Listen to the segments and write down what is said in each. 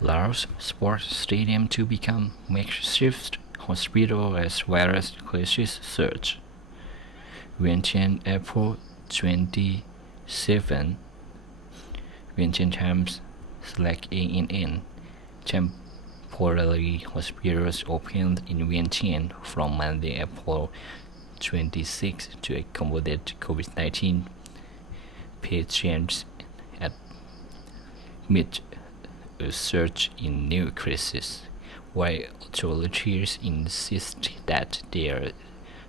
Laos sports stadium to become makeshift hospital as virus cases surge. Vientiane April 27. Vientiane Times /ANN. Temporary hospitals opened in Vientiane from Monday, April 26 to accommodate COVID-19 patients amid a surge in new cases, while authorities insist that there are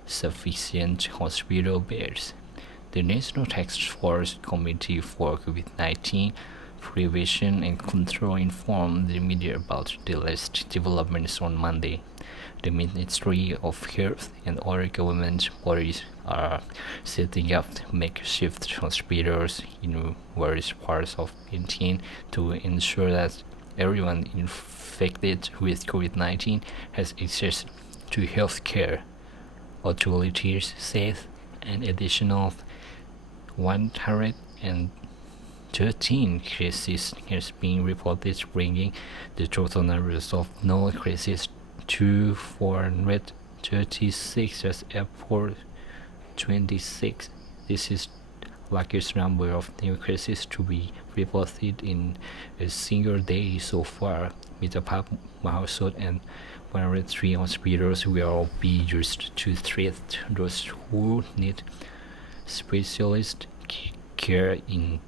sufficient hospital beds. The National Task Force Committee for COVID-19 Prevention and Control informed the media about the latest developments on Monday. The Ministry of Health and other government bodies are setting up makeshift hospitals in various parts of Vientiane to ensure that everyone infected with COVID-19 has access to health care. Authorities said an additional 113 cases has been reported, bringing the total numbers of known cases to 436 as April 26. This is the largest number of new cases to be reported in a single day so far. Mitapap, Mahasot, and 103 hospitals will be used to treat those who need specialist care in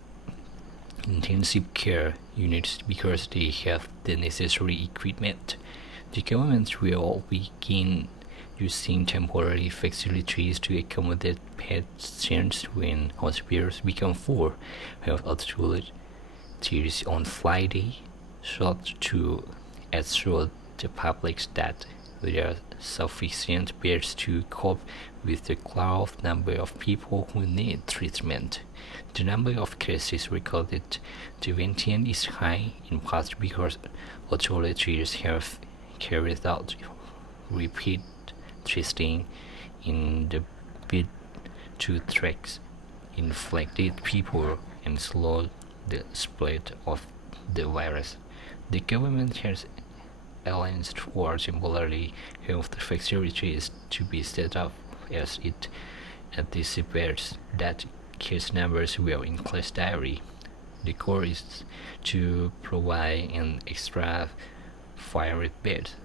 intensive care units because they have the necessary equipment. The government will begin using temporary facilities to accommodate patients when hospitals become full. Health authorities on Friday sought to assure the public that there are sufficient beds to cope with the growing number of people who need treatment. The number of cases recorded in Vientiane is high, in part because authorities have carried out repeat testing in the bid to track infected people and slow the spread of the virus. The government has arranged for temporary health facilities to be set up as it anticipates that case numbers will increase daily. The goal is to provide an extra 500 beds.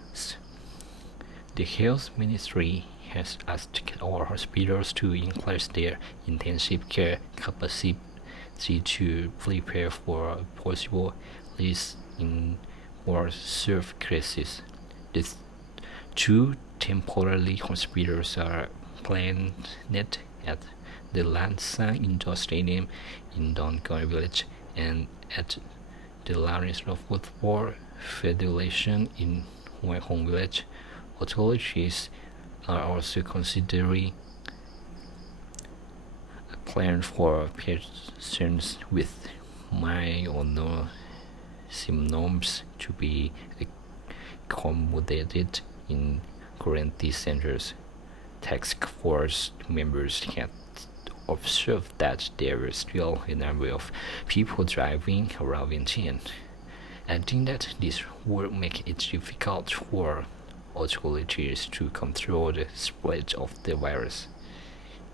The Health Ministry has asked all hospitals to increase their intensive care capacity to prepare for a possible rise in more severe cases. The two temporary hospitals are planned at the Lansang Indoor Stadium in Dongguan Village and at the Laos Football Federation in Huehong Village. Authorities are also considering a plan for patients with mild or no symptoms to be accommodated in quarantine centers. Task force members had observed that there were still a number of people driving around Vientiane, adding that this would make it difficult for authorities to control the spread of the virus.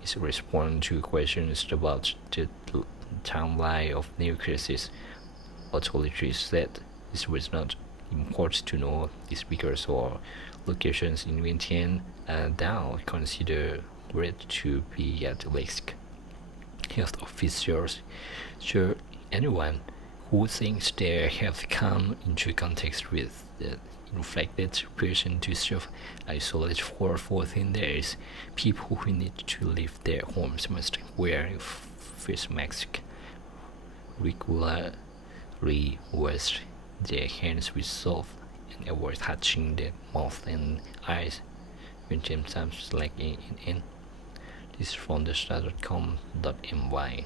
In response to questions about the timeline of new cases, authorities said it was not important to know the speakers or locations in Vientiane are now considered to be at risk. Health officials should anyone who thinks they have come into contact with the infected person to self-isolate for 14 days. People who need to leave their homes must wear a face mask, regularly wash their hands with soap, and avoid touching the mouth and eyes when symptoms like ANN. This is from the start.com.my.